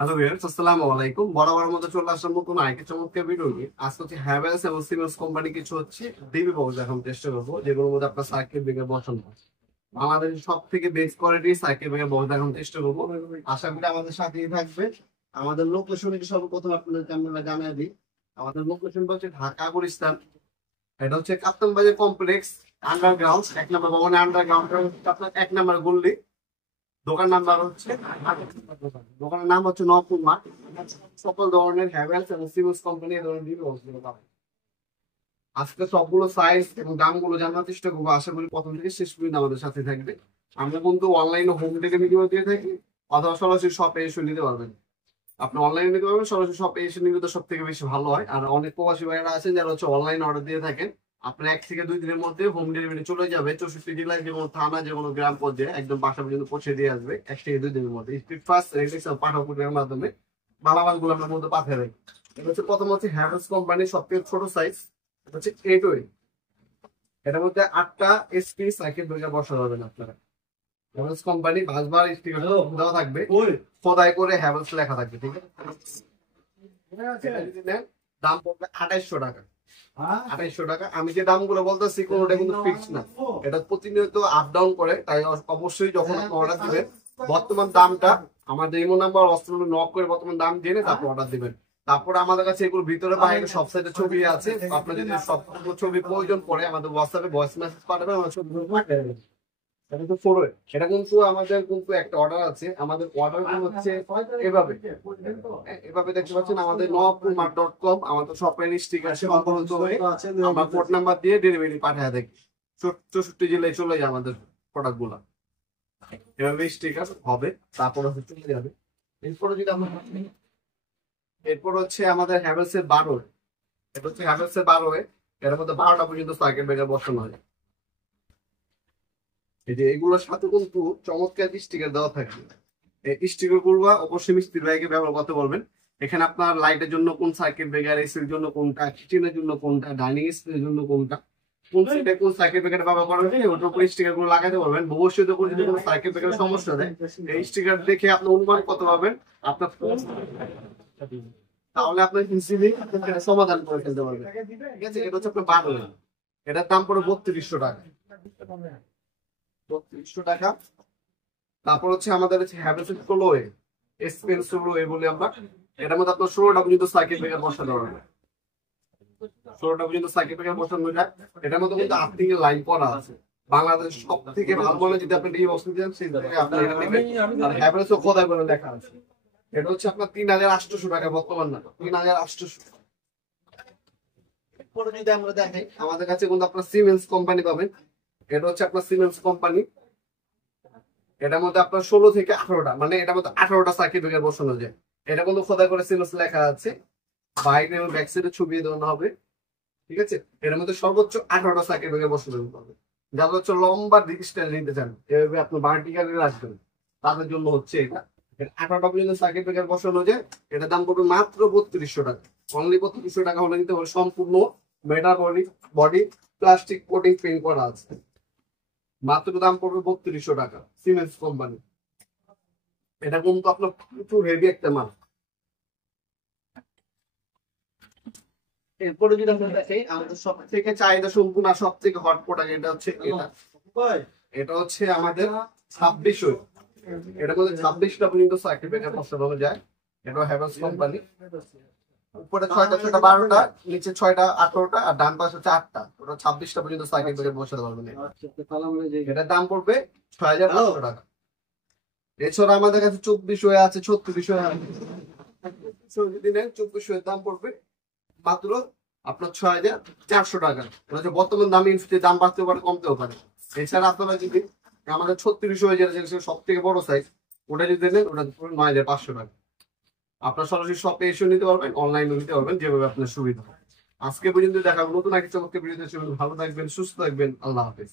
Hello viewers, আসসালামু আলাইকুম। বরাবরের মতো চলে আসলাম নতুন আরেকটি চমৎকার ভিডিও নিয়ে। আজকে হচ্ছে হ্যাভেলস এবং সিমেন্স কোম্পানি কিছু হচ্ছে ডিবি বক্স এখন চেষ্টা করবো, যেগুলোর মধ্যে আপনার সার্কিট ব্রেকার বসানো আছে। আমাদের সব থেকে বেস্ট কোয়ালিটির সার্কিট ব্রেকার বক্স এখন চেষ্টা করবো। আশা করি আমাদের সাথেই থাকবে। আমাদের লোকেশন সর্বপ্রথম আপনাদেরকে আমরা জানিয়ে দিই। আমাদের লোকেশনটা হচ্ছে ঢাকা গুলিস্তান। এটা হচ্ছে কাপ্তান বাজার কমপ্লেক্স আন্ডারগ্রাউন্ড 1 নম্বর ভবনে। আন্ডারগ্রাউন্ড আপনার 1 নম্বর গল্লি। দোকান নাম্বার হচ্ছে দোকানের নাম হচ্ছে নবপুর মার্ট। সকল ধরনের হ্যাভেলস এবং সিমেন্স কোম্পানি এই ধরনের বিভিন্ন বস্তুগুলো পাবেন। আজকে সবগুলো সাইজ এবং দামগুলো জানার চেষ্টা করবো। আশা করি প্রথম থেকে শেষ পর্যন্ত আমাদের সাথে থাকবে। আমরা কিন্তু অনলাইনে হোম ডেলিভারি দিয়ে থাকি, অথবা সরাসরি শপে এসে নিতে পারবেন। আপনি অনলাইনে নিতে পারবেন, সরাসরি শপে এসে নিলে তো সব থেকে বেশি ভালো হয়। আর অনেক প্রবাসী ভাইয়েরা আছেন যারা হচ্ছে অনলাইন অর্ডার দিয়ে থাকেন। আপনার 1 থেকে 2 দিনের মধ্যে হোম ডেলিভারি চলে যাবে। 64 জেলায় যে কোনো থানা, যে কোনো গ্রাম পর্যায়ে একদম বাসা পর্যন্ত পৌঁছে দিয়ে আসবে 1 থেকে 2 দিনের মধ্যে। স্পিড ফাস্ট রেডিক্স পাঠানোর মাধ্যমে মালামালগুলো আপনার মধ্যে পাঠিয়ে দেয়। এটা হচ্ছে প্রথম হচ্ছে হ্যাভেলস কোম্পানির সবথেকে ছোট সাইজ। এটা হচ্ছে 8 এটার মধ্যে 8টা এসপি সাইকেল ব্রেকার বসানো যাবেন আপনারা। হ্যাভেলস কোম্পানি বাসবার স্টিকার দেওয়া থাকবে, খোদাই করে হ্যাভেলস লেখা থাকবে। ঠিক আছে, দাম পড়বে 2800 টাকা। 2800 টাকা। আমি যে দামগুলো বলতেছি কোনোটা কিন্তু ফিক্স না, এটা প্রতিনিয়ত আপ ডাউন করে। তাই অবশ্যই যখন আপনি অর্ডার দিবেন বর্তমান দামটা আমাদের ইমো নাম্বার অস্ত্র নক করে বর্তমান দাম জেনে তারপর অর্ডার দিবেন। তারপরে আমাদের কাছে এগুলো ভিতরে বাইরে সব সাইডে ছবি আছে। আপনার যদি সবগুলো ছবি প্রয়োজন পড়ে আমাদের হোয়াটসঅ্যাপে ভয়েস মেসেজ পাঠাবেন, আমরা ছবিগুলো পাঠিয়ে দেব। এটা কিন্তু আমাদের কিন্তু একটা অর্ডার আছে। আমাদের অর্ডার হচ্ছে এভাবে এভাবে দেখতে পাচ্ছেন। আমাদের নবপুরমার্ট.com আমাদের শপের স্টিকার আমরা কোড নাম্বার দিয়ে ডেলিভারি পাঠিয়ে দেয়। 64 জেলায় চলে যায় আমাদের প্রোডাক্ট গুলা। এভাবে স্টিকার হবে, তারপরে হচ্ছে চলে যাবে। এরপরে যদি আমরা এরপর হচ্ছে আমাদের হ্যাভেলস এর 12। এটা হচ্ছে হ্যাভেলস এর 12। এর মধ্যে 12টা পর্যন্ত সার্কিট ব্রেকার বসানো হয়। এই যে এগুলোর সাথে কিন্তু চমৎকার স্টিকার দেওয়া থাকে। এই স্টিকার গুলো অবশ্যই মিস্ত্রি ভাইকে ব্যবহার করতে বলবেন। এখানে আপনার লাইটের জন্য কোন সার্কিট ব্রেকার, এসির জন্য কোনটা, কিচেনের জন্য কোনটা, ডাইনিং স্পেসের জন্য কোনটা, কোন সাইডে কোন সার্কিট ব্রেকার ব্যবহার করা হবে ওটার উপর স্টিকার গুলো লাগাতে পারবেন। ভবিষ্যতে যদি কোনো সার্কিট ব্রেকারের সমস্যা দেয় এই স্টিকার দেখে আপনি অনুমান করতে পারবেন আপনার, তাহলে আপনি ইজিলি সমাধান করে ফেলতে পারবেন। ঠিক আছে, এটা হচ্ছে আপনার 12। এটার দাম পড়ে 3200 টাকা। 3200 টাকা। তারপর হচ্ছে আমাদের হচ্ছে হ্যাভেলস সোলোয়ে এসপেন সোলোয়ে বলে আমরা। এটার মধ্যে আপনার 16টা পর্যন্ত সার্কিট ব্রেকার বসানো হবে। 16টা পর্যন্ত সার্কিট ব্রেকার বসানো যায়। এটার মধ্যে কিন্তু আর্থিং এর লাইন করা আছে। বাংলাদেশ সব থেকে ভালো মনে যদি আপনি এই বস্তু দেন সেই জায়গায় আপনি এটা নেবেন। আর হ্যাভেলস খোদাই করে লেখা আছে। এটা হচ্ছে আপনার 3800 টাকা বর্তমান না, 3800। পরে যদি আমরা দেখাই আমাদের কাছে কিন্তু আপনার সিমেন্স কোম্পানি পাবেন। এটা হচ্ছে আপনার সিমেন্স কোম্পানি। এটার মধ্যে আপনার 16 থেকে 18টা, মানে এটার মধ্যে 18টা সার্কিট ব্রেকার বসানো যায়। এটা কিন্তু খোদাই করে সিমেন্স লেখা আছে, বাইরে এবং ব্যাক সাইডে ছবি দেওয়া হবে। ঠিক আছে, এর মধ্যে সর্বোচ্চ 18টা সার্কিট ব্রেকার বসানো হবে। যারা হচ্ছে লম্বা ডিজিটাল নিতে চান, এভাবে আপনি ভার্টিক্যালি রাখবেন, তাদের জন্য হচ্ছে এটা। 18টা পর্যন্ত সার্কিট ব্রেকার বসানো যায়। এটার দাম পড়বে মাত্র 3200 টাকা। অনলি 3200 টাকা হলে নিতে হবে। সম্পূর্ণ metal body plastic coating paint করা আছে। মাত্র দাম পড়বে 3200 টাকা, সিমেন্স কোম্পানি। এটা কিন্তু আপনার প্রচুর হেভি একটা মাল। এরপরে যদি আমরা দেখাই আমাদের সব থেকে চাহিদা সম্পূর্ণ সব থেকে হট প্রোডাক্ট, এটা হচ্ছে এটা হচ্ছে আমাদের 26। এটা মধ্যে 26টা পর্যন্ত সার্কিট ব্রেকার বসানো যায়। এটা হ্যাভেলস কোম্পানি। উপরে 6টা 6টা 12টা, নিচে 6টা 18টা, আর ডান পাশে হচ্ছে 8টা। ওটা 26টা পর্যন্ত সার্কিট ব্রেকার বসাতে পারবেন। এটার দাম পড়বে 6500 টাকা। এছাড়া আমাদের কাছে 24 আছে, 36 আছে। যদি নেন 24 দাম পড়বে মাত্র আপনার 6400 টাকা। বর্তমান দামে দাম বাড়তেও পারে, কমতেও পারে। এছাড়া আপনারা যদি আমাদের 36 যেটা সব থেকে বড় সাইজ, ওটা যদি নেন ওটা 9500 টাকা। আপনার সরাসরি শপে এসে নিতে পারবেন, অনলাইনে নিতে পারবেন, যেভাবে আপনার সুবিধা। আজকে পর্যন্ত দেখা নতুন একটা চমৎকার ভিডিওতে। ভালো থাকবেন, সুস্থ থাকবেন। আল্লাহ হাফেজ।